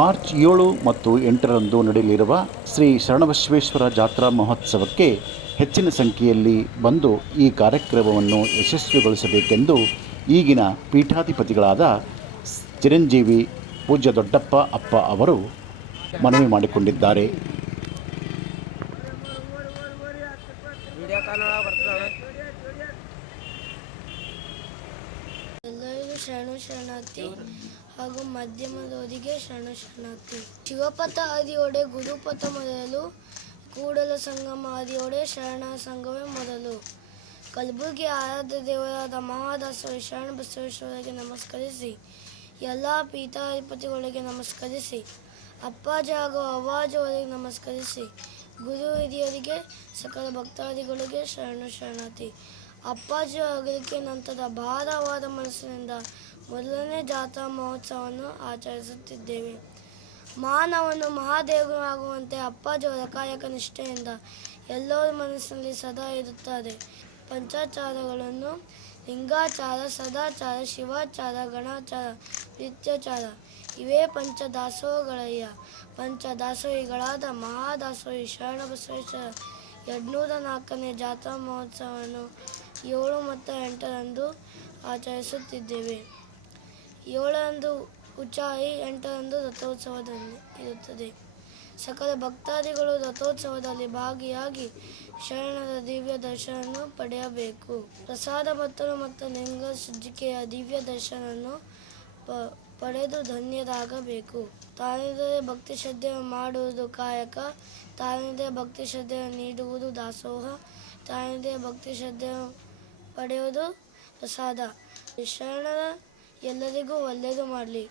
March 7 ಮತ್ತು 8ರಂದು ನಡೆಯಲಿರುವ ಶ್ರೀ ಶರಣಬಸವೇಶ್ವರ ಜಾತ್ರಾ ಮಹೋತ್ಸವಕ್ಕೆ ಹೆಚ್ಚಿನ ಸಂಖ್ಯೆಯಲ್ಲಿ ಬಂದು ಈ ಕಾರ್ಯಕ್ರಮವನ್ನು ಯಶಸ್ವಿಗೊಳಿಸಬೇಕೆಂದು ಈಗಿನ ಪೀಠಾಧಿಪತಿಗಳಾದ ಚಿರಂಜೀವಿ ಪೂಜ್ಯ ದೊಡ್ಡಪ್ಪ ಅಪ್ಪ ಅವರು ಮನವಿ ಮಾಡಿಕೊಂಡಿದ್ದಾರೆ. ಎಲ್ಲರಿಗೂ ಶರಣಾರ್ಥಿ ಹಾಗೂ ಮಧ್ಯಮದವರಿಗೆ ಶರಣಾರ್ಥಿ. ಶಿವಪಥ ಆದಿಯೋಡೆ ಗುರುಪಥ ಮೊದಲು, ಕೂಡಲ ಸಂಗಮ ಆದಿಯೋಡೆ ಶರಣ ಸಂಘವೇ ಮೊದಲು. ಕಲಬುರಗಿ ಆರಾಧ್ಯ ದೇವರಾದ ಮಹಾದಾಸರು ಶರಣ ಬಸವೇಶ್ವರರಿಗೆ ನಮಸ್ಕರಿಸಿ, ಎಲ್ಲ ಪೀಠಾಧಿಪತಿಗಳಿಗೆ ನಮಸ್ಕರಿಸಿ, ಅಪ್ಪಾಜಿ ಹಾಗೂ ಅವ್ವಾಜಿ ಅವರಿಗೆ ನಮಸ್ಕರಿಸಿ, ಗುರು ಹಿರಿಯರಿಗೆ ಸಕಲ ಭಕ್ತಾದಿಗಳಿಗೆ ಶರಣಾರ್ಥಿ. ಅಪ್ಪಾಜಿ ಅಗಲಿಕೆ ನಂತರ ಭಾರವಾದ ಮನಸ್ಸಿನಿಂದ ಮೊದಲನೇ ಜಾತ್ರಾ ಮಹೋತ್ಸವವನ್ನು ಆಚರಿಸುತ್ತಿದ್ದೇವೆ. ಮಾನವನು ಮಹಾದೇವರಾಗುವಂತೆ ಅಪ್ಪಾಜಿಯವರ ಕಾಯಕ ನಿಷ್ಠೆಯಿಂದ ಎಲ್ಲರ ಮನಸ್ಸಿನಲ್ಲಿ ಸದಾ ಇರುತ್ತದೆ. ಪಂಚಾಚಾರಗಳನ್ನು ಲಿಂಗಾಚಾರ, ಸದಾಚಾರ, ಶಿವಾಚಾರ, ಗಣಾಚಾರ, ನಿತ್ಯಾಚಾರ ಇವೇ ಪಂಚದಾಸೋಹಗಳಯ್ಯ. ಪಂಚದಾಸೋಹಿಗಳಾದ ಮಹಾದಾಸೋಹಿ ಶರಣಬಸವೇಶ್ವರ 204ನೇ ಜಾತ್ರಾ ಮಹೋತ್ಸವವನ್ನು 7 ಮತ್ತು 8ರಂದು ಆಚರಿಸುತ್ತಿದ್ದೇವೆ. 7ರಂದು ಉಚಾಯಿ, 8ರಂದು ರಥೋತ್ಸವದಲ್ಲಿ ಇರುತ್ತದೆ. ಸಕಲ ಭಕ್ತಾದಿಗಳು ರಥೋತ್ಸವದಲ್ಲಿ ಭಾಗಿಯಾಗಿ ಶರಣರ ದಿವ್ಯ ದರ್ಶನವನ್ನು ಪಡೆಯಬೇಕು. ಪ್ರಸಾದ ಭತ್ತರು ಮತ್ತು ಲಿಂಗ ಸಜ್ಜಿಕೆಯ ದಿವ್ಯ ದರ್ಶನವನ್ನು ಪಡೆದು ಧನ್ಯರಾಗಬೇಕು. ತಾನಿದ್ದರೆ ಭಕ್ತಿ ಶ್ರದ್ಧೆ ಮಾಡುವುದು ಕಾಯಕ, ತಾನಿದ್ದರೆ ಭಕ್ತಿ ಶ್ರದ್ಧೆ ನೀಡುವುದು ದಾಸೋಹ, ತಾನಿದ್ದರೆ ಭಕ್ತಿ ಶ್ರದ್ಧೆ ಪಡೆಯುವುದು ಪ್ರಸಾದ. ಶರಣರ ಎಲ್ಲರಿಗೂ ಒಳ್ಳೆಯದು ಮಾಡಲಿ.